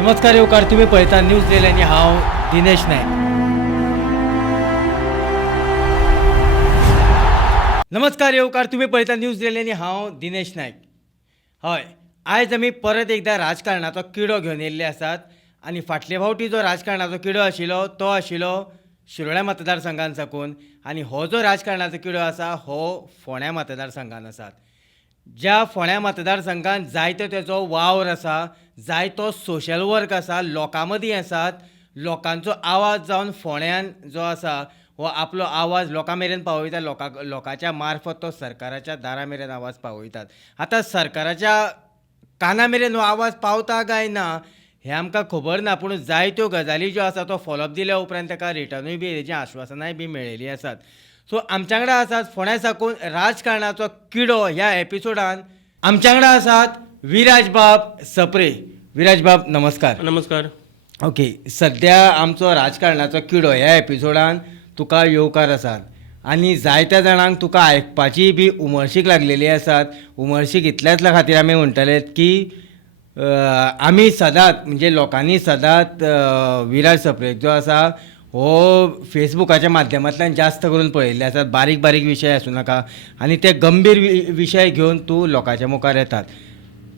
नमस्कार येवकार, तुम्ही पळयता न्यूज डेली आनी हांव दिनेश नायक. नमस्कार येवकार, तुम्ही पळयता न्यूज डेली आनी हांव दिनेश नायक. हय, आयज आमी परत एकदा राजकारणाचो किडो घेवन येयल्ले आसात आनी फाटले फावटी जो राजकारणाचो किडो आशिल्लो तो आशिल्लो शिरोड्या मतदारसंघान साकून, आनी हो जो राजकारणाचो किडो आसा हो फोंड्या मतदारसंघान आसात. ज्या फोंड्या मतदारसंघात जायतो तेचो वावर आसा, जायतो सोशल वर्क आसा, लोकां मदीं आसात, लोकांचो आवाज जावन फोंड्यान जो आसा हो आपलो आवाज लोकां मेरेन पावयता, लोकांच्या मार्फत तो सरकाराच्या दारा मेरेन आवाज पावयतात. आतां सरकाराच्या काना मेरेन हो आवाज पावता काय ना हें आमकां खबर ना, पूण जायत्यो गजाली ज्यो आसा तो फॉलोअप दिल्या उपरांत ताका रिटर्नूय बी हेजी आश्वासनाय बी मेळिल्लीं आसात. सो आमच्या वांगडा आसात फोंड्या साकून राजकारणाचो किडो ह्या एपिसोडान आमच्या वांगडा आसात विराज बाब सप्रे. विराज बाब नमस्कार. नमस्कार. ओके, सध्या आमचो राजकारणाचो किडो ह्या एपिसोडान तुका येवकार आसात आनी जायत्या जाणांक तुका आयकपाची बी उमळशीक लागलेली आसात. उमळशीक इतल्याच खातीर आमी म्हणटले की आमी सदांच म्हणजे लोकांनी सदांच विराज सप्रेक जो आसा हो फेसबुकाच्या माध्यमांतल्यान जास्त करून पळयल्ले आसात. बारीक बारीक विशय आसूं नाका आनी ते गंभीर विशय घेवन तूं लोकांच्या मुखार येतात.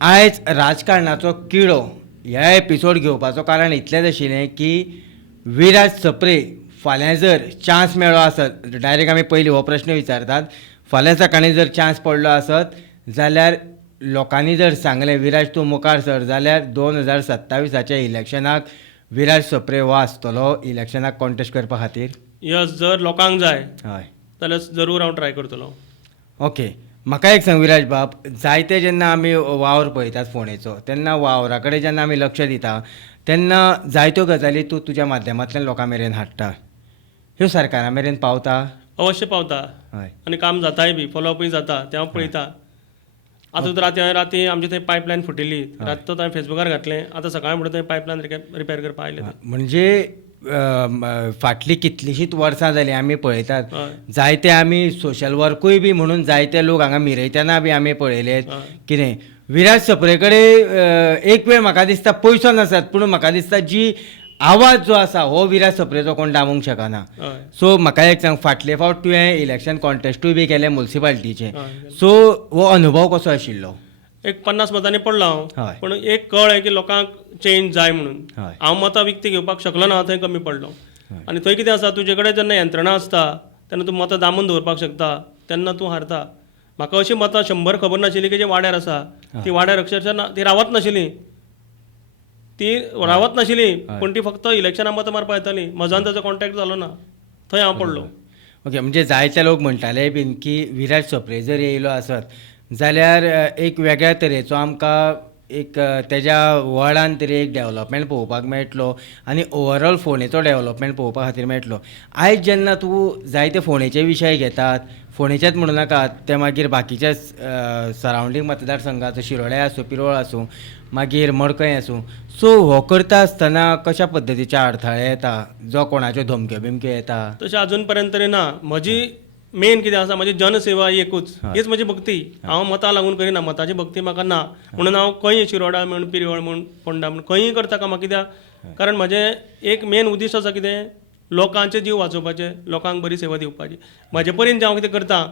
आयज राजकारणाचो किडो ह्या एपिसोड घेवपाचो कारण इतलेंच आशिल्लें की विराज सप्रे फाल्यां जर चान्स मेळ्ळो आसत, डायरेक्ट आमी पयलीं हो प्रश्न विचारतात, फाल्यां सकाळीं जर चान्स पडलो आसत जाल्यार लोकांनी जर सांगलें विराज तूं मुखार सर जाल्यार 2027च्या इलेक्शनाक विराज सप्रे हो आसतलो इलेक्शनाक कॉन्टेस्ट करपा खातीर. यस, जर लोकांक जाय हय, जाल्यार जरूर हांव ट्राय करतलो. ओके. म्हाका एक सांग विराज बाब, जायते जेन्ना आमी वावर पळयतात फोंडेचो तेन्ना वावरा कडेन जेन्ना आमी लक्ष दिता तेन्ना जायत्यो गजाली तूं तुज्या माध्यमांतल्यान लोकां मेरेन हाडटा, ह्यो सरकारा मेरेन पावता? अवश्य पावता. हय, आनी काम जाताय बी, फॉलोअपय जाता, तें हांव पळयता. आतां राती आमची थंय पायपलायन फुटिल्ली, रात तो हांवें फेसबुकार घातलें, आतां सकाळीं म्हणून थंय पायपलायन रिपेर करपा आयले. म्हणजे फाटलीं कितलींशींच वर्सां जालीं आमी पळयतात, हय. जायते आमी सोशल वर्कूय बी म्हणून जायते लोक हांगा मिरयतना बी आमी पळयलेत. कितें विराज सप्रे कडेन एक वेळ म्हाका दिसता पयसो नासत, पूण म्हाका दिसता जी आवाज जो आसा हो विराज सप्रेचो कोण दामूंक शकना. हय. सो म्हाका एक सांग, फाटले फावट तुवें इलेक्शन कॉन्टेस्टूय बी केलें म्युन्सिपाल्टीचें, हय. सो हो अनुभव कसो आशिल्लो? एक 50 मतांनी पडलो हय. हांव, पूण एक कळ्ळें की लोकांक चेंज जाय म्हणून. हय. हांव मतां विकती घेवपाक शकलो ना, थंय कमी पडलो. आनी थंय कितें आसा, तुजे कडेन जेन्ना यंत्रणा आसता तेन्ना तूं मतां दामून दवरपाक शकता, तेन्ना तूं हारता. म्हाका अशीं मतां 100 खबर नाशिल्ली की जे वाड्यार आसा ती वाड्यार अक्षरशः ती रावत नाशिल्ली, पूण ती फक्त इलेक्शनाक मतां मारपा येताली. म्हज्यान ताचो कॉन्टॅक्ट जालो ना, थंय हांव पडलो. ओके, म्हणजे जायते लोक म्हणटाले बीन की विराज सप्रे जर येयलो आसत जाल्यार एक वेगळ्या तरेचो आमकां एक तेज्या वर्डान तरी एक डेवलपमेंट पळोवपाक मेळटलो आनी ओवरऑल फोंडेचो डेवलपमेंट पळोवपा खातीर मेळटलो. आयज जेन्ना तूं जायते फोंडेचे विशय घेतात, फोंडेचेच म्हणूं नाकात, ते मागीर बाकीच्या सरावंडींग मतदारसंघाचो शिरोड्या आसूं, पिरोळ आसूं, मागीर मडकय आसूं, सो हो करता आसतना कशा पद्दतीचे आडथळे येता, जो कोणाच्यो धमक्यो बिमक्यो येता? तशें अजून पर्यंत तरी ना. म्हजी मेन कितें आसा, म्हजी जनसेवा ही एकूच, हीच म्हजी भक्ती. हांव मतां लागून करिना, मताची भक्ती म्हाका ना, म्हणून हांव खंय शिरोडा म्हण, पिरवळ म्हण, फोंडा म्हण खंयी करता कामां. कित्याक? कारण म्हजें एक मेन उद्दिश्ट आसा कितें, लोकांचे जीव वाचोवपाचे, लोकांक बरी सेवा दिवपाची. म्हाजे परीन जें हांव कितें करता,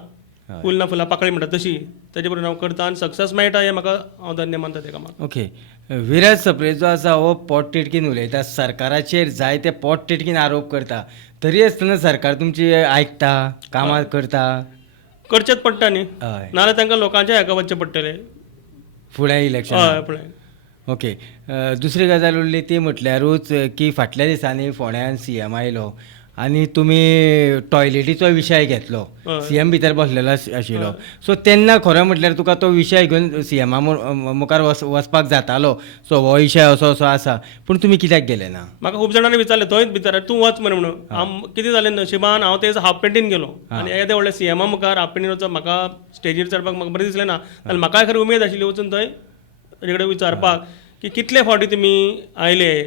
फूल ना फुलां पाकळी म्हणटा तशी, तेजे परीन हांव करता आनी सक्सेस मेळटा हें म्हाका, हांव धन्य मानता त्या कामाक. ओके, विराज सप्रे जो आसा हो पोट तिडकीन उलयता, सरकाराचेर जायते पोट तिडकीन आरोप करता, तरी आसतना सरकार तुमची आयकता, कामां करता? करचेच पडटा न्ही, हय, नाल्यार तांकां लोकांचे हेका वचचें पडटलें फुडें इलेक्शन. हय फुडें. ओके, दुसरी गजाल उरली ती म्हटल्यारूच की फाटल्या दिसांनी फोंड्यान CM आयलो आनी तुमी टॉयलेटीचो विशय घेतलो. CM भितर बसलेलो आशिल्लो, सो तेन्ना खरें म्हटल्यार तुका तो विशय घेवन CM मुखार वचपाक जातालो, सो हो विशय असो असो आसा, पूण तुमी कित्याक गेले ना? म्हाका खूब जाणांनी विचारलें थंयच भितर, तूं वच म्हणून. कितें जालें नशिबान हांव तेज हाफ पेंटीन गेलो आनी येदे व्हडले CM मुखार हाफ पेंटीन वचप म्हाका स्टेजीर चडपाक म्हाका बरें दिसलें ना. जाल्यार म्हाका खरी उमेद आशिल्ली वचून थंय ताजे कडेन विचारपाक की कितले फावटी तुमी आयले,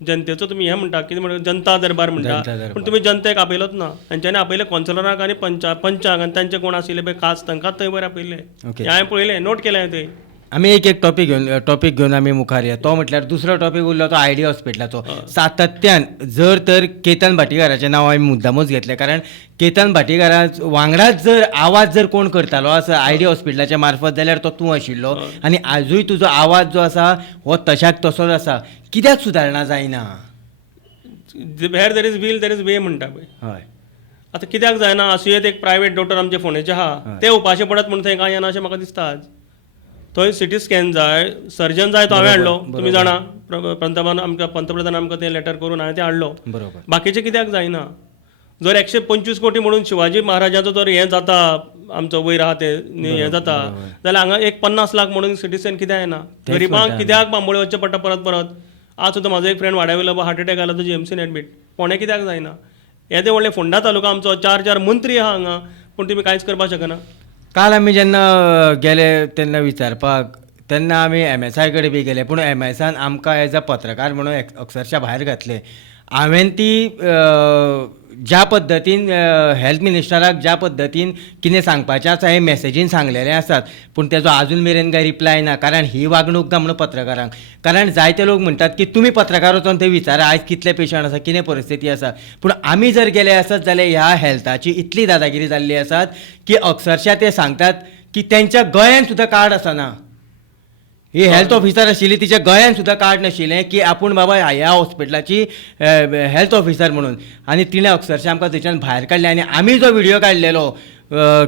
जनतेचो तुमी हें म्हणटा, कितें म्हणटा, जनता दरबार म्हणटा, पूण तुमी जनतेक आपयलोच ना. तांच्यांनी आपयले कॉन्सलराक आनी पंचाक आनी तांचे कोण आशिल्ले पळय खास, तांकांच थंय बरें आपयले. हें हांवें पळयलें, नोट केलें थंय. आमी एक टॉपीक घेवन आमी मुखार या. तो म्हटल्यार दुसरो टॉपीक उरलो तो आयडी हॉस्पिटलाचो. सातत्यान जर तर केतन भाटीकाराचें नांव हांवें मुद्दामूच घेतलें, कारण केतन भाटीकारा वांगडाच जर आवाज जर कोण करतालो आसा आयडी हॉस्पिटलाच्या मार्फत जाल्यार तो तूं आशिल्लो. आनी आजूय तुजो आवाज जो आसा हो तशाक तसोच आसा. कित्याक सुदारणा जायना? Where there is will there is way म्हणटा पळय. हय आतां कित्याक जायना? आसुयेत एक प्रायवेट डॉक्टर आमचे फोंडेचे आहा, ते उपाशी पडत म्हणून थंय कांय येना अशें म्हाका दिसता आज. थंय सिटी स्कॅन जाय, सर्जन जाय तो हांवें हाडलो, तुमी जाणा पंतप्रधान आमकां तें लेटर करून हांवें तें हाडलो. बरोबर. बाकीचे कित्याक जायना? जर 125 कोटी म्हणून शिवाजी महाराजाचो जर हें जाता, आमचो वयर आहा ते हें जाता, जाल्यार हांगा एक 50 लाख म्हणून सिटी स्कॅन कित्याक येना? गरिबांक कित्याक बांबोळे वचचें पडटा परत? आज सुद्दां म्हाजो एक फ्रेंड वाड्यावयलो हार्ट अटॅक आयलो, तो जीएमसीन एडमीट. फोंडे कित्याक जायना? येदे व्हडले फोंडा तालुका आमचो, 4 मंत्री आहा हांगा, पूण तुमी कांयच करपाक शकना. काल आमी जेन्ना गेले तेन्ना विचारपाक, तेन्ना आमी MSI कडेन बी गेले, पूण MSIन आमकां एज अ पत्रकार म्हणून अक्षरशः भायर घातले. हांवें ती ज्या पद्दतीन हेल्थ मिनिस्टराक ज्या पद्दतीन कितें सांगपाचें आसा हें मॅसेजीन सांगलेलें आसात, पूण तेजो आजून मेरेन काय रिप्लाय ना. कारण ही वागणूक ना म्हणून पत्रकारांक. कारण जायते लोक म्हणटात की तुमी पत्रकार वचून थंय विचारा आयज कितले पेशंट आसा, कितें परिस्थिती आसा. पूण आमी जर गेले आसत जाल्यार ह्या हेल्थाची इतली दादागिरी जाल्ली आसात की अक्षरशः ते सांगतात की तेंच्या गळ्यान सुद्दां कार्ड आसना. ही हेल्थ ऑफिसर आशिल्ली, तिच्या गळ्यान सुद्दां कार्ड नाशिल्लें की आपूण बाबा ह्या हॉस्पिटलाची हेल्थ ऑफिसर म्हणून. आनी तिणें अक्षरशः आमकां थंयच्यान भायर काडलें. आनी आमी जो व्हिडिओ काडलेलो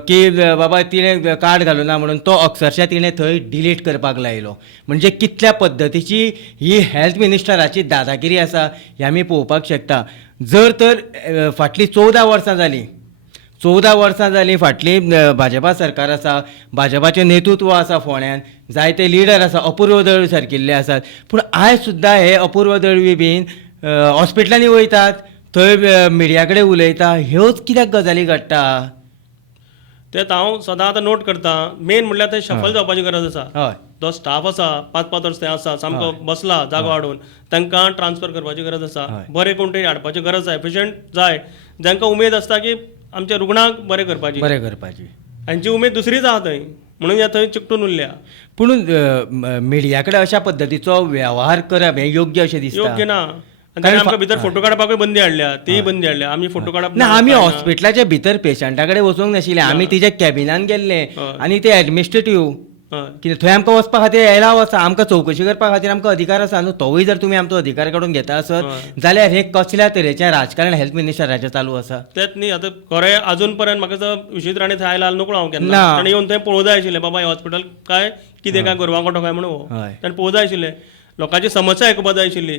की बाबा तिणें कार्ड घालूं ना म्हणून, तो अक्षरशः तिणें थंय डिलीट करपाक लायलो. म्हणजे कितल्या पद्दतीची ही हेल्थ मिनिस्टराची दादागिरी आसा हें आमी पळोवपाक शकता. जर तर फाटलीं 14 वर्सां जालीं फाटली भाजपा सरकार आसा, भाजपाचें नेतृत्व आसा फोंड्यान, जायते लिडर आसा, अपूर्व दळवी सारकिल्ले आसात. पूण आयज सुद्दां हे अपूर्व दळवी बीन हॉस्पिटलांनी वयतात, थंय मिडिया कडेन उलयता. ह्योच कित्याक गजाली घडटा? तें हांव सदां आतां नोट करता. मेन म्हणल्यार थंय शफल जावपाची गरज आसा. हय जो स्टाफ आसा 5-5 वर्स थंय आसा, सामको बसला जागो हाडून, तांकां ट्रान्सफर करपाची गरज आसा. बरे कोण तरी हाडपाची गरज जाय, पेशंट जाय, जांकां उमेद आसता की आमच्या रुग्णांक बरें करपाची. हांची उमेद दुसरीच आहा थंय, म्हणून ह्या थंय चिकटून उरल्या. पूण मिडिया कडेन अशा पद्दतीचो वेव्हार करप हें योग्य अशें दिसता. योग्य ना. ताणें आमकां भितर फोटो काडपाकूय बंदी हाडल्या, तीय बंदी हाडल्या. आमी फोटो काडप ना, आमी हॉस्पिटलाच्या भितर पेशंटा कडेन वचूंक नाशिल्ले. आमी तिच्या कॅबिनान गेल्ले आनी ते एडमिनिस्ट्रेटिव्ह कितें थंय आमकां वचपा खातीर एलाव आसा, आमकां चवकशी करपा खातीर आमकां अधिकार आसा न्हू. तोवूय जर तुमी आमचो अधिकार काडून घेता आसत जाल्यार हें कसल्या तरेचें राजकारण हेल्थ मिनिस्टराचें चालू आसा? तेच न्ही. आतां खरें आजून पर्यंत म्हाका जो विचित्र आनी थंय आयला नकळो हांव केन्ना. ताणें येवन थंय पळोवं जाय आशिल्लें, बाबा हें हॉस्पिटल काय कितें काय गोरवांकोठो काय म्हणून ताणें पळोवं जाय आशिल्लें. लोकांची समस्या आयकुपा जाय आशिल्ली.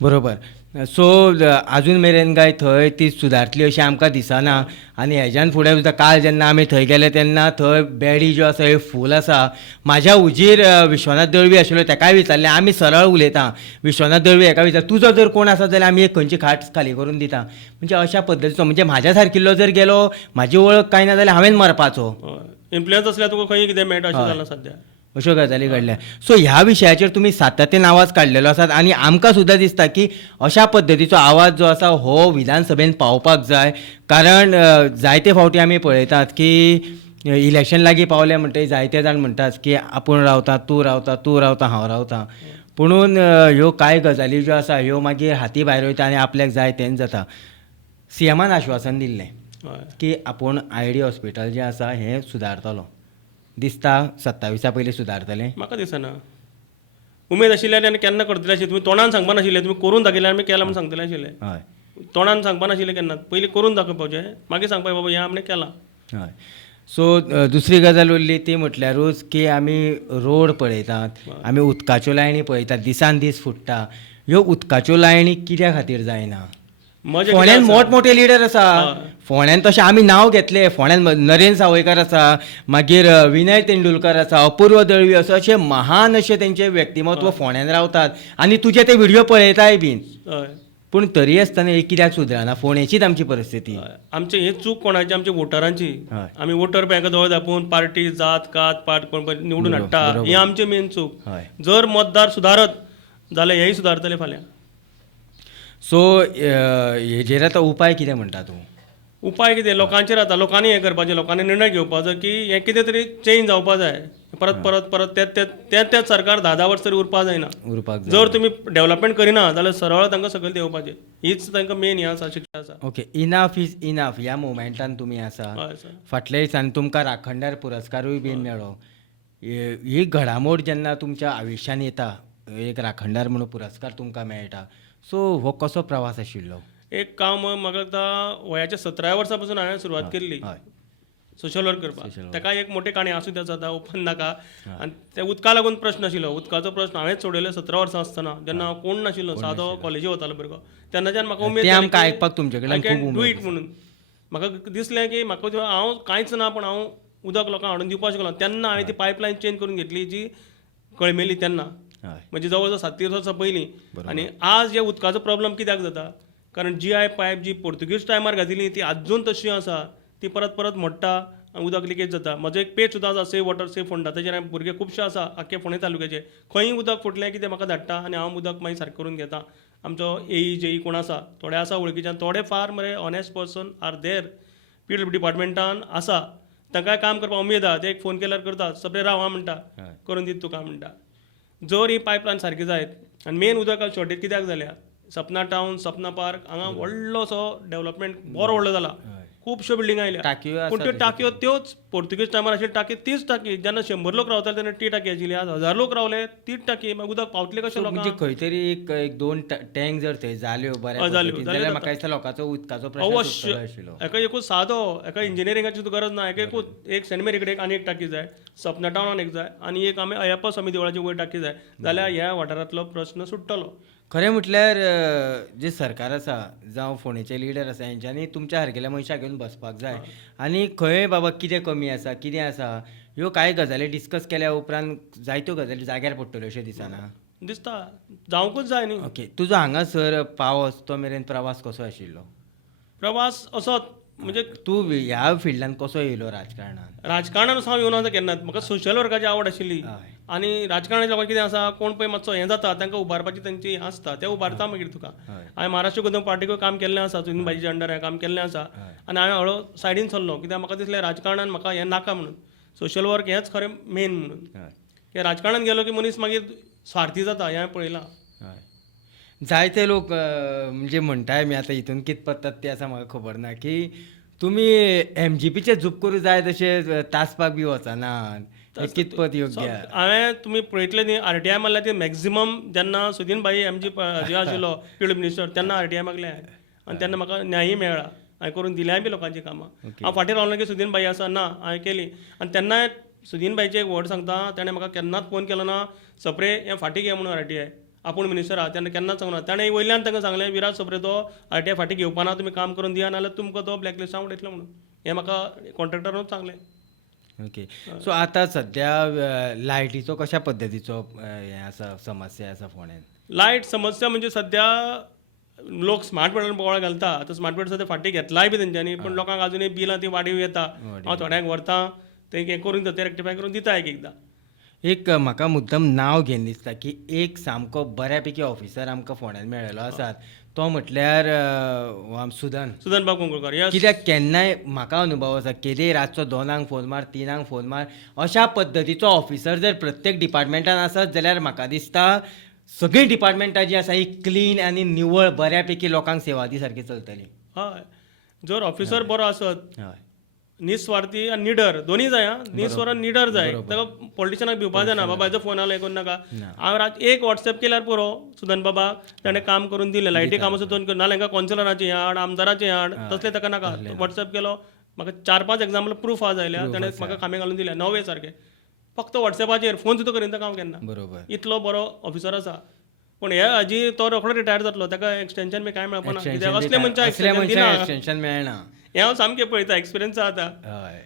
बरोबर. सो आजून मेरेन काय थंय ती सुदारतली अशें आमकां दिसना. आनी हेज्यान फुडें सुद्दां काल जेन्ना आमी थंय गेले तेन्ना थंय बेडी ज्यो आसा ह्यो फूल आसा. म्हाज्या हुजीर विश्वनाथ दळवी आशिल्लो, ताकाय विचारलें. आमी सरळ उलयता. विश्वनाथ दळवी हेका विचार, तुजो जर कोण आसा जाल्यार आमी एक खंयची खाट खाली करून दिता. म्हणजे अशा पद्दतीचो, म्हणजे म्हाज्या सारकिल्लो जर गेलो, म्हाजी वळख काय ना जाल्यार हांवें मरपाचो. इन्फ्लुयन्स असल्यार तुका खंय कितें मेळटा अशें जालां सद्या. अश्यो गजाली घडल्या. सो ह्या विशयाचेर तुमी सातत्यान आवाज काडलेलो आसात आनी आमकां सुद्दां दिसता की अशा पद्दतीचो आवाज जो आसा हो विधानसभेन पावपाक जाय. कारण जायते फावटी आमी पळयतात की इलेक्शन लागीं पावले म्हणटकीर जायते जाण म्हणटात की आपूण रावता, तूं रावता, हांव रावता. पुणून ह्यो कांय गजाली ज्यो आसा ह्यो मागीर हाती भायर वयता आनी आपल्याक जाय तेंच जाता. सीएमान आश्वासन दिल्लें की आपूण आयडी हॉस्पिटल जें आसा हें सुदारतलो. दिसता 27 पयलीं सुदारतलें? म्हाका दिसना. उमेद आशिल्ल्यार आनी केन्ना करतले आशिल्ले. तुमी तोंडान सांगपा नाशिल्ले, तुमी करून दाखयल्यार आमी केलां म्हणून सांगतले आशिल्ले. हय. तोंडान सांगपा नाशिल्ले केन्ना. पयलीं करून दाखोवपाचें, मागीर सांगपाचें बाबा हें आमी केलां. हय. सो दुसरी गजाल उरली ती म्हटल्यारूच की आमी रोड पळयतात, आमी उदकाच्यो लायनी पळयतात, दिसान दीस फुट्टा. ह्यो उदकाच्यो लायनी कित्या खातीर जायना? फोंड्यान मोठमोठे लिडर आसा. फोंड्यान तशें आमी नांव घेतलें. फोंड्यान नरेंद्र सावयकार आसा, मागीर विनय तेंडुलकर आसा, अपूर्व दळवी आसा, अशे महान अशे तेंचे व्यक्तिमत्व फोंड्यान रावतात आनी तुजे ते व्हिडिओ पळयताय बीन. पूण तरी आसतना ही कित्याक सुदरना? फोंडेचीच आमची परिस्थिती. आमची ही चूक कोणाची? आमची वोटरांची. आमी वोटर बँक जवळ दाखोवन पार्टी जात कात पाट कोण निवडून हाडटा, ही आमची मेन चूक. जर मतदार सुदारत जाल्यार हेय सुदारतले फाल्यां. सो हेजेर आतां उपाय कितें म्हणटा तूं? उपाय कितें? लोकांचेर आतां लोकांनी हें करपाचें, लोकांनी निर्णय घेवपाचो की हें कितें तरी चेंज जावपा जाय. परत परत परत त्याच सरकार 10 वर्स तरी उरपा जायना. उरपाक जाय. जर तुम्ही डेव्हलपमेंट करिना जाल्यार सरळ तांकां सकयल देंवपाचें. हीच तांकां मेन हें आसा, शिक्षा आसा. ओके, इनफ इज इनफ ह्या मुवमेंटान तुमी आसा. हय सर. फाटल्या दिसांनी तुमकां राखणदार पुरस्कारूय बीन मेळ्ळो. ही घडामोड जेन्ना तुमच्या आयुश्यान येता, एक राखणदार म्हणून पुरस्कार तुमकां मेळटा, सो हो कसो प्रवास आशिल्लो? एक काम म्हाका दिसता वयाच्या 17 वर्सां पासून हांवें सुरवात केल्ली हय. सोशल वर्क करपाक. ताका एक मोठी काणी आसूं त्या जाता ओपन नाका. आनी ते उदका लागून प्रश्न आशिल्लो. उदकाचो प्रश्न हांवेंच सोडयलो 17 वर्सां आसतना, जेन्ना हांव कोण नाशिल्लो, सादो कॉलेजी वतालो भुरगो. तेन्नाच्यान म्हाका उमेद तें जाली आमकां की आयकपाक तुमचे कडल्यान I can खूब do उमेद it म्हणून. म्हाका दिसलें की म्हाका हांव कांयच ना, पूण हांव उदक लोकांक हाडून दिवपाक शकलो. तेन्ना हांवें ती पायपलायन चेंज करून घेतली जी कळमेली तेन्ना. हय. म्हणजे जवळ जवळ 37 वर्सां पयलीं. आनी आज जे उदकाचो प्रॉब्लम कित्याक जाता? कारण GI पायप जी पोर्तुगीज टायमार घातिल्ली ती अजून तशी आसा. ती परत परत मोडटा, उदक लिकेज जाता. म्हजो एक पेज सुद्दां आसा, सेव वॉटर सेव फंडा. ताचेर हांवें भुरगे खुबशे आसा आख्खे फोंडे तालुक्याचे. खंयी उदक फुटलें की ते म्हाका धाडटा आनी हांव उदक मागीर सारकें करून घेता. आमचो AE JE कोण आसा, थोडे आसा वळखीच्यान, थोडे फार मरे honest person are there PWD डिपार्टमेंटान आसा. तांकांय काम करपाक उमेद आसा. ते एक फोन केल्यार करता, सप्रे राव हांव म्हणटा, करून दिता तुका म्हणटा. जर ही पायपलायन सारकी जायत आनी मेन उदकाची शॉर्टेज कित्याक जाल्या? सपना टावन, सपना पार्क हांगा व्हडलोसो डेव्हलपमेंट बरो व्हडलो जाला. खुबश्यो बिल्डिंगा आयल्या. टाकयो आसा पूण त्यो टाकयो त्योच पोर्तुगीज टायमार आशिल्ली टाकी तीच टाकी. जेन्ना 100 लोक रावताले तेन्ना ती टाकी आशिल्ली. आज 1000 लोक रावले तीच टाकी. मागीर उदक पावतलें कशें म्हणजे लोकांक? खंय तरी एक दोन टँक जर थंय जाल्यो बऱ्या जाल्यो, पद्दतीन, जाल्यार जाल्यार जाता. म्हाका दिसता लोकांचो उदकाचो प्रश्न अवश्य. सुटलो आशिल्लो. हेका एकूच सादो, हेका इंजिनियरिंगाची सुद्दां गरज ना. हेका एकूच एक सेंट मेरी कडेन आनी एक टाकी जाय, सपना टावनान एक जाय, आनी एक आमी अयप्पा स्वामी देवळाची वयर टाकी जाय. जाल्यार ह्या वाठारांतलो प्रश्न सुट्टलो. खरें म्हटल्यार जे सरकार आसा जावं फोंडेचे लिडर आसा, हेंच्यांनी तुमच्या सारकेल्या मनशाक घेवन बसपाक जाय आनी खंय बाबा कितें कमी आसा, कितें आसा, ह्यो कांय गजाली डिस्कस केल्या उपरांत जायत्यो गजाली जाग्यार पडटल्यो अशें दिसना. दिसता जावंकूच जाय न्ही. ओके, तुजो हांगासर पावस तो मेरेन प्रवास कसो आशिल्लो? प्रवास असोच म्हणजे तूं ह्या फिल्डान कसो येयलो राजकारणान? राजकारणान हांव येवना केन्नाच. म्हाका सोशल वर्काची आवड आशिल्ली. हय. आनी राजकारणाच्या लोकांक कितें आसा, कोण पळय मातसो हें जाता तांकां उबारपाची तांची हें आसता, ते उबारता मागीर तुका. हय. हांवें महाराष्ट्र गोंदम पार्टीकूय काम केल्लें आसा, सुनील भाईच्या अंडर हांवें काम केल्लें आसा. आनी हांवें हळू सायडीन सरलो, कित्याक म्हाका दिसलें राजकारणान म्हाका हें नाका म्हणून. सोशल वर्क हेंच खरें मेन म्हणून. हय. की राजकारणान गेलो की मनीस मागीर स्वार्थी जाता, हें हांवें पळयलां. हय. जायते लोक म्हणजे म्हणटाय, मी आतां हितून कितपत तथ्य आसा म्हाका खबर ना, की तुमी MGPचे झूप करूं जाय तशें तासपाक बी वचनात. हे कितपत योग्य? हांवें तुमी पळयतले न्ही, RTI मारल्या ती मॅक्झिमम जेन्ना सुदीन भाई MG जे आशिल्लो PWD मिनिस्टर, तेन्ना RTI मागलें हांवें. आनी तेन्ना म्हाका न्यायी मेळ्ळा. हांवें करून दिल्याय बी लोकांची कामां. हांव फाटीं रावलो की सुदीन भाई आसा ना, हांवें केली. आनी तेन्नाय सुदीन भाईचें एक व्हड सांगता, ताणें म्हाका केन्नाच फोन केलो ना, सप्रे हें फाटीं घे म्हणून RTI. आपूण मिनिस्टर आहा तेन्ना केन्नाच सांगना. ताणें वयल्यान तांकां सांगलें, विराज सप्रे तो RTI फाटीं घेवपा ना, तुमी काम करून दिया, नाजाल्यार तुमकां तो ब्लॅकलिस्टान उडयतलो म्हणून. हें म्हाका कॉन्ट्रॅक्टरानूच सांगलें. ओके, सो आतां सद्या लायटीचो कशा पद्दतीचो हें आसा, समस्या आसा फोंड्यान? लायट समस्या म्हणजे सध्या लोक स्मार्ट मिटरान बोवाळ घालता. आतां स्मार्ट मिटर सध्या फाटीं घेतलाय बी तेंच्यांनी, पूण लोकांक अजुनूय बिलां ती वाडीव येता. हांव थोड्यांक व्हरतां, ते हें करून दिता, ते रेक्टिफाय करून दिता एकदां. एक म्हाका मुद्दम नांव घेवन दिसता की एक सामको बऱ्यापैकी ऑफिसर आमकां फोंड्यान मेळ्ळो आसा, तो म्हटल्यार सुदन बाब कुंकळकर. यस. कित्याक केन्नाय म्हाका अनुभव आसा, केदेय रातचो 2 फोन मार, 3 फोन मार, अशा पद्दतीचो ऑफिसर जर प्रत्येक डिपार्टमेंटान आसत जाल्यार म्हाका दिसता सगळी डिपार्टमेंटां जी आसा ही क्लीन आनी निवळ बऱ्यापैकी लोकांक सेवा दी सारकी चलतली. हय. जर ऑफिसर बरो आसत, हय. निस्वार्थी आनी निडर दोनूय जाय. निस्वार्थ आनी निडर जाय. ताका पॉलिटिशनाक भिवपाक जायना, बाबा हेजो फोन आयलो हें करूं नाका. हांव एक WhatsApp केल्यार पुरो सुदन बाबाक, ताणें काम करून दिलें. लायटी काम सुद्दां कर, नाल्यार हांकां कॉन्सलराचें हाड, आमदाराचें हाड, तसलें ताका नाका. WhatsApp केलो, म्हाका 4-5 एग्जाम्पल प्रूफ आहा जायल्या, ताणें म्हाका कामे घालून दिल्या नवे सारके. फक्त WhatsAppचेर फोन सुद्दां करीन ताका हांव केन्ना. बरोबर. इतलो बरो ऑफिसर आसा. पूण हे हाजी तो रोखडो रिटायर जातलो, ताका एक्सटेन्शन बी कांय मेळपाना. कित्याक असले मनशाक एक्सटेन्शन मेळना. हें हांव सामकें पळयता, एक्सपिरियन्स आहा आतां. हय.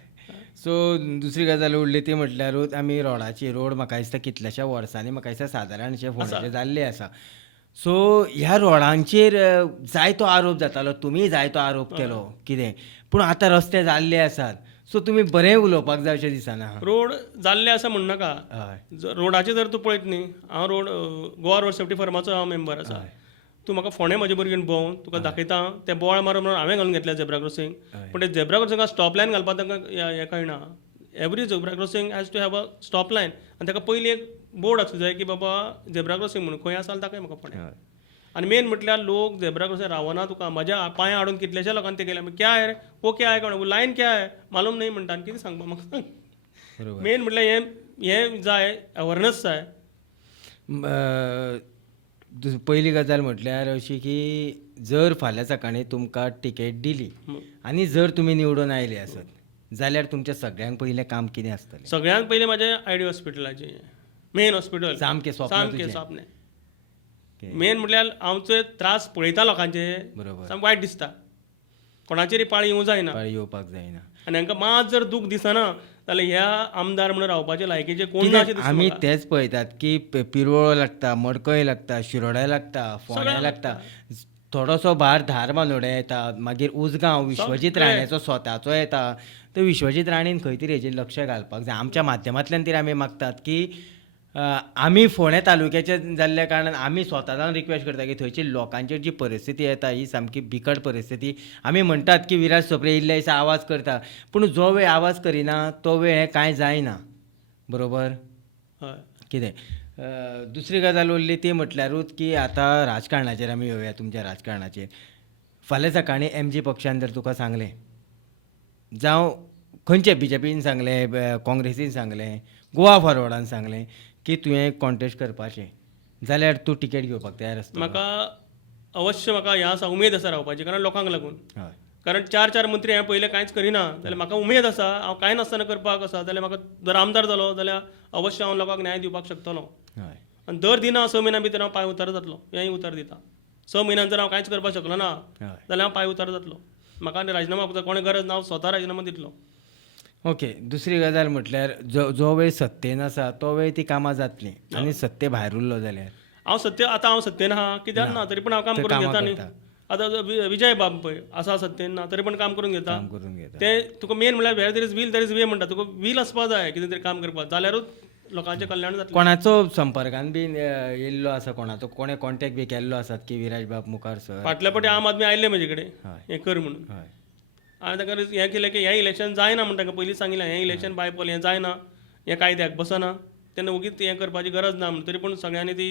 सो दुसरी गजाल उरली ती म्हटल्यारूच आमी रोड म्हाका दिसता कितल्याशा वर्सांनी म्हाका दिसता सादारणशे फोंड्याचे जाल्ले आसा. सो ह्या रोडांचेर जायतो आरोप जातालो, तुमी जायतो आरोप केलो कितें, पूण आतां रस्ते जाल्ले आसात. सो तुमी बरें उलोवपाक जाय अशें दिसना? रोड जाल्ले आसा म्हण नाका. हय. रोडाचे जर तूं पळयत न्ही, हांव गोवा रोड सेफ्टी फर्माचो हांव मेंबर आसा. तूं म्हाका फोंडे म्हजे भुरगीं भोंव तुका दाखयता. ते बोवाळ मारून हांवें घालून घेतल्या झेब्रा क्रॉसींग. पूण ते झेब्रा क्रॉसिंगाक स्टॉप लायन घालपाक तांकां हें कळना. Every zebra crossing has to have a stop line आनी ताका पयलीं एक बोर्ड आसूं जाय की बाबा झेब्रा क्रॉसिंग म्हणून खंय आसा ताकाय म्हाका पडटा आनी मेन म्हटल्यार लोक झेब्रा क्रॉसिंग रावना तुका म्हाज्या पांयां हाडून कितल्याशा लोकांनी ते केल्या क्या है रे वो क्या है कोण लायन क्या है मालूम नाही म्हणटा आनी कितें सांगपा म्हाका सांग बरोबर मेन म्हटल्यार हें जाय अवेरनस जाय पहिली गजाल म्हटल्यार अशी की जर फाल्यां सकाळीं तुमकां टिकेट दिली आनी जर तुमी निवडून आयले आसत जाल्यार तुमच्या सगळ्यांक पयलें काम कितें आसतलें सगळ्यांत पयलें म्हाजें आयडी हॉस्पिटलाचें मेन हॉस्पिटल सामकें स्वप्न सामकें तुजें. स्वप्न Okay. मेन म्हटल्यार हांवचे त्रास पळयता लोकांचे बरोबर सामकें वायट दिसता कोणाचेरी पाळी येवं जायना पाळी येवपाक जायना आनी हांकां मात जर दूख दिसना जाल्यार ह्या आमदार म्हणून रावपाचे लायकीचे कोण ना कित्याक अशें दिसता आमी म्हाका. तेच पळयतात की पिरवळ लागता मडकय लागता शिरोड्या लागता फोंड्या लागता थोडोसो भार धार बांदोड्या येता मागीर उजगांव विश्वजीत सगळें. राण्याचो स्वताचो येता तो विश्वजीत राणीन खंय तरी हेजेर लक्ष घालपाक जाय आमच्या माध्यमांतल्यान तरी आमी मागतात की आमी फोंड्या तालुक्याचे जाल्ल्या कारणान आमी स्वता जावन रिक्वेस्ट करता की थंयची लोकांचेर जी परिस्थिती येता ही सामकी बिकट परिस्थिती आमी म्हणटात की विराज सोपरे इल्ले दिसा आवाज करता पूण जो वेळ आवाज करिना तो वेळ हें कांय जायना बरोबर हय कितें दुसरी गजाल उरली ती म्हटल्यारूच की आतां राजकारणाचेर आमी येवया तुमच्या राजकारणाचेर फाल्यां सकाळीं MG पक्षान जर तुका सांगलें जावं खंयचे BJPन सांगलें काँग्रेसीन सांगलें गोवा फॉरवर्डान सांगलें की तुवें कॉन्टेस्ट करपाचें जाल्यार तूं टिकेट घेवपाक तयार आसता म्हाका अवश्य म्हाका ह्या आसा उमेद आसा रावपाची कारण लोकांक लागून हय कारण 4 मंत्री हांवें पयलें कांयच करिना जाल्यार म्हाका उमेद आसा हांव कांय नासतना करपाक आसा जाल्यार म्हाका जर आमदार जालो जाल्यार अवश्य हांव लोकांक न्याय दिवपाक शकतलो हय आनी दर दिना 6 म्हयन्या भितर हांव पांय उतार जातलो हेंय उतर दिता 6 म्हयन्यान जर हांव कांयच करपाक शकलो ना हय जाल्यार हांव पांय उतार जातलो म्हाका आनी राजिनामा करता कोणें गरज ना हांव स्वता राजिनामा दितलो ओके दुसरी गजाल म्हटल्यार जो वेळ सत्तेन आसा तो वेळ ती कामां जातली आनी सत्ते भायर उरलो जाल्यार हांव सत्तेन आहा कित्याक ना तरी पण हांव काम ते करून कामां घेता न्ही करता. आतां विजय बाब पळय आसा सत्तेन ना तरी पण काम करून घेता काम करून घेता ते तुका मेन म्हळ्यार वेर देर इज वे म्हणटा तुका वील आसपा जाय कितें तरी काम करपाक जाल्यारूच लोकांचें कल्याण जातलें कोणाचो संपर्कान बी येयल्लो आसा कोणाचो कोणें कॉन्टॅक्ट बी केल्लो आसात की विराज बाब मुखार सर फाटल्या फावटी आम आदमी आयिल्ले म्हजे कडेन हय. हें कर म्हणून हय हांवें ताका हें केलें की हें इलेक्शन जायना म्हणटा ताका पयलींच सांगिल्लें हें इलेक्शन बायपोल हें जायना हें कायद्याक बसना तेन्ना उगीच हें करपाची गरज ना म्हणून तरी पूण सगळ्यांनी ती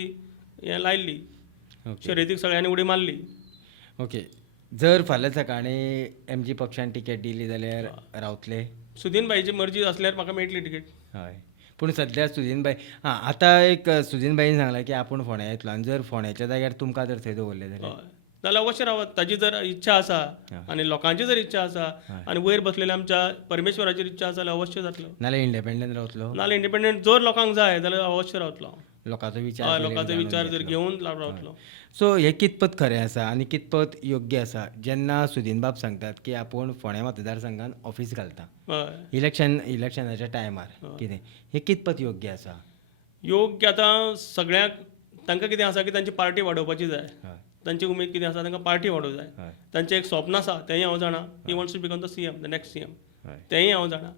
हें लायिल्ली ओके शर्यतीक सगळ्यांनी उडी मारली ओके जर फाल्यां सकाळीं MG पक्षान टिकेट दिली जाल्यार रावतले सुदीन बाईची मर्जी असल्यार म्हाका मेळटली टिकेट हय पूण सद्या सुदीनबाई आतां एक सुदीनबाईन सांगलां की आपूण फोंड्या येतलो आनी जर फोंड्याच्या जाग्यार तुमकां जर थंय दवरलें जाल्यार हय जाल्यार अवश्य रावत ताची जर इच्छा आसा आनी लोकांची जर इच्छा आसा आनी वयर बसलेल्या आमच्या परमेश्वराची इच्छा आसा जाल्यार अवश्य जातलो नाल्यार इंडिपेंडंट रावतलो नाल्यार इंडिपेंडंट जर लोकांक जाय जाल्यार अवश्य रावतलो लोकांचो हय विचार लोकांचो विचार जर घेवन रावतलो सो हें कितपत खरें आसा आनी कितपत योग्य आसा जेन्ना सुदीन बाब सांगतात की आपूण फोंड्या मतदारसंघान ऑफीस घालता हय इलेक्शनाच्या टायमार कितें हें कितपत योग्य आसा योग्य आतां सगळ्यांक तांकां कितें आसा की तांची पार्टी वाडोवपाची जाय हय तांची उमेद कितें आसा तांकां पार्टी वाडोवंक जाय हय तांचें एक स्वप्न आसा तेंय हांव जाणा he wants to become the CM the next CM हय तेंय हांव जाणा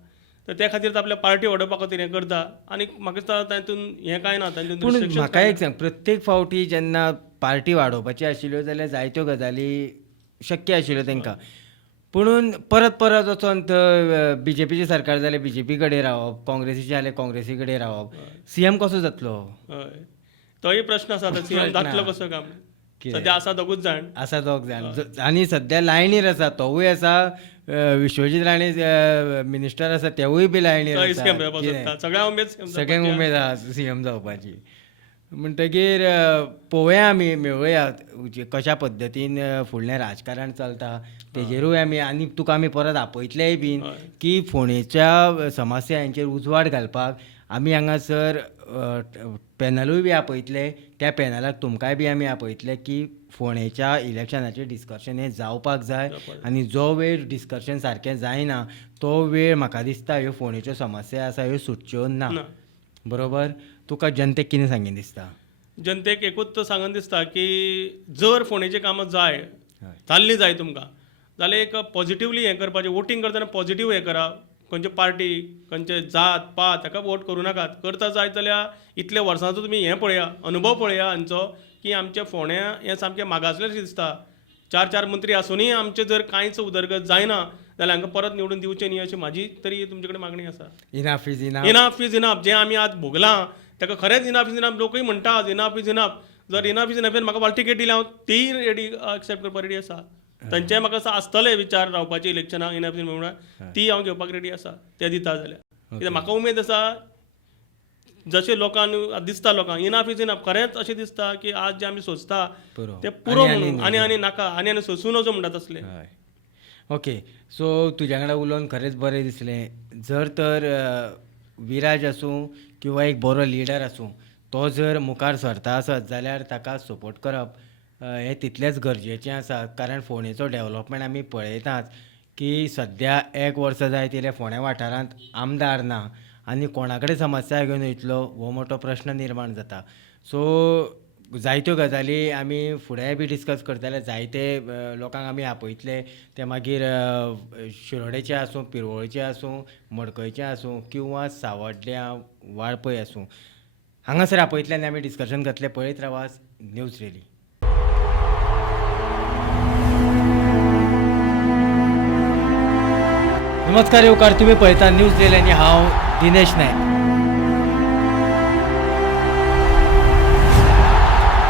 तर त्या खातीर तो आपल्या पार्टी वाडोवपा खातीर हें करता आनी म्हाका दिसता तातूंत हें कांय ना तातूंत पूण restrictions म्हाका कांय एक सांग प्रत्येक फावटी जेन्ना पार्टी वाडोवपाची आशिल्ल्यो जाल्यार जायत्यो गजाली शक्य आशिल्ल्यो तांकां पुणून परत परत वचोन थंय BJPचें सरकार जाल्यार BJP कडेन रावप काँग्रेसीचें जाल्यार काँग्रेसी कडेन रावप CM कसो जातलो हय तोय प्रश्न आसा आतां CM जातलो कसो काम कितें? सद्या आसा दोगूच जाण आसा दोग जाण आनी सद्या लायनीर आसा तोवूय आसा विश्वजीत राणे मिनिस्टर आसा तेवूय बी लायनीर तोय आसा CM जावपाक कितें? सोदता सगळ्या उमेद CM सगळ्यांक उमेद आसा CM जावपाची म्हणटगीर पळोवया आमी मेळुया कशा पद्दतीन फुडलें राजकारण चलता तेजेरूय आमी आनी तुका आमी परत आपयतलेय बीन की फोंडेच्या समस्यांचेर उजवाड घालपाक आमी हांगासर पॅनलूय बी आपयतले त्या पॅनलाक तुमकांय बी आमी आपयतले की फोंडेच्या इलेक्शनाचेर डिस्कशन हें जावपाक जाय आनी जो वेळ डिस्कशन सारकें जायना तो वेळ म्हाका दिसता ह्यो फोंडेच्यो समस्या आसा ह्यो सुटच्यो ना बरोबर तुका जनतेक कितें सांगीन दिसता जनतेक एकूच सांगन दिसता की जर फोंडेचीं कामां जाय हय जाल्ली जाय तुमकां जाल्यार एक पॉझिटिवली हें करपाचें वोटींग करतना पॉझिटिव्ह हें करा खंयचे पार्टी खंयचे जात पात ताका वोट करूं नाकात करता जाय जाल्यार इतल्या वर्सांचो तुमी हें पळया अनुभव पळया हांचो की आमच्या फोंड्या हें सामकें मागासलेशें दिसता 4 मंत्री आसुनूय आमचें जर कांयच उदरगत जायना जाल्यार हांकां परत निवडून दिवचें न्ही अशी म्हाजी तरी तुमचे कडेन मागणी आसा. Enough is enough. Enough is enough. जें आमी आज भोगलां ताका खरेंच इनाफ इज इनाफ. लोकूय म्हणटा आज इनाफ इज इनाफ. जर इनाफ इज इनाफ म्हाका वाल टिकेट दिली हांव तीय रेडी एक्सेप्ट करपाक रेडी आसा. तांचेय म्हाका आसतले विचार रावपाचे इलेक्शनाक इनाफ इज इनाफ म्हणून ती हांव घेवपाक रेडी आसा ते दिता जाल्यार. कित्याक म्हाका उमेद आसा जशें लोकांक दिसता लोकांक इनाफ इज इनाफ खरेंच अशें दिसता की आज जे आमी सोंसता पुरो. ते पुरो आनी म्हणून आनी आनी नाका आनी आनी सोंसूं नजो म्हणटा तसले. हय. ओके, सो तुज्या वांगडा उलोवन खरेंच बरें दिसलें. जर तर विराज आसूं किंवा एक बरो लिडर आसूं तो जर मुखार सरता आसत जाल्यार ताका सपोर्ट करप हें तितलेंच गरजेचें आसा. कारण फोंडेचो डेवलपमेंट आमी पळयतात की सद्या 1 वर्स जायत येयलें फोंड्या वाठारांत आमदार ना आनी कोणा कडेन समस्या घेवन वयतलो हो मोठो प्रश्न निर्माण जाता. सो जायत्यो गजाली आमी फुडेंय बी डिस्कस करतले. जायते लोकांक आमी आपयतले ते मागीर शिरोडेचे आसूं, पिरवळचे आसूं, मडकयचे आसूं किंवा सावड्ड्या वाळपय आसूं, हांगासर आपयतले आनी आमी डिस्कशन करतले. पळयत रावात न्यूज रेली. नमस्कार येवकार, तुमी पळयता न्यूज रेली आनी हांव दिनेश नायक.